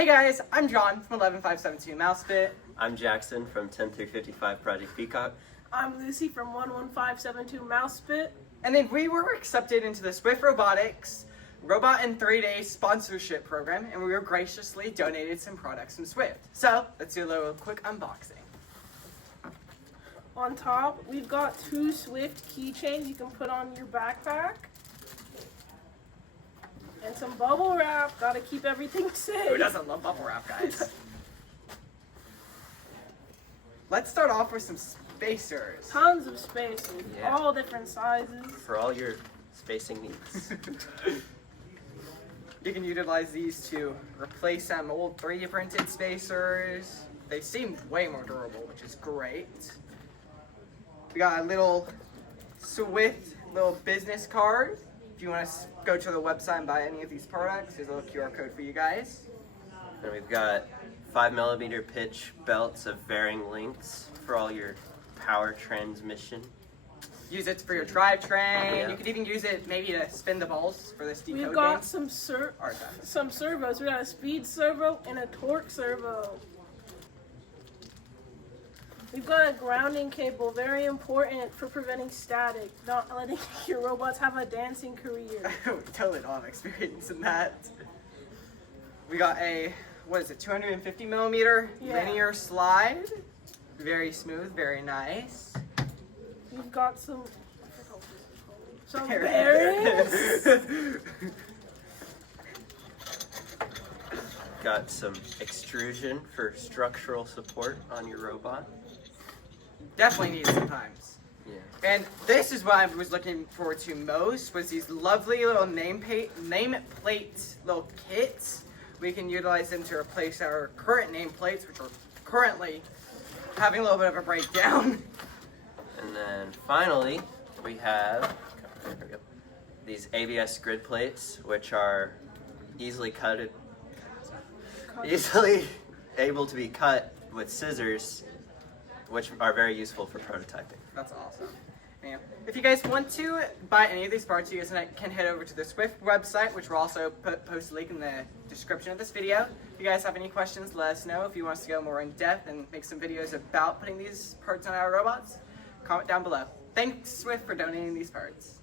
Hey guys, I'm John from 11572 MouseFit. I'm Jackson from 10355 Project Peacock. I'm Lucy from 11572 MouseFit. And then we were accepted into the SWYFT Robotics Robot in 3D sponsorship program, and we were graciously donated some products from SWYFT. So let's do a little quick unboxing. On top, we've got two SWYFT keychains you can put on your backpack. And some bubble wrap, gotta keep everything safe. Who doesn't love bubble wrap, guys? Let's start off with some spacers. Tons of spacers, Yeah. all different sizes. For all your spacing needs. You can utilize these to replace some old 3D printed spacers. They seem way more durable, which is great. We got a little SWYFT little business card. If you want to go to the website and buy any of these products, there's a little QR code for you guys. And we've got 5mm pitch belts of varying lengths for all your power transmission. Use it for your drivetrain. Yeah. You could even use it maybe to spin the balls for this decode We've got game. some Artifacts. servos. We got a speed servo and a torque servo. We've got a grounding cable, very important for preventing static, not letting your robots have a dancing career. Totally don't have experience in that. We got a, 250mm Yeah. linear slide. Very smooth, very nice. We've got some There bearings. Got some extrusion for structural support on your robot. Definitely needed sometimes. Yeah. And this is what I was looking forward to most, was these lovely little nameplate little kits. We can utilize them to replace our current nameplates, which are currently having a little bit of a breakdown. And then finally, we have these ABS grid plates, which are easily able to be cut with scissors, which are very useful for prototyping. That's awesome. Yeah. If you guys want to buy any of these parts, you guys can head over to the SWYFT website, which we'll also post a link in the description of this video. If you guys have any questions, let us know. If you want us to go more in depth and make some videos about putting these parts on our robots, comment down below. Thanks, SWYFT, for donating these parts.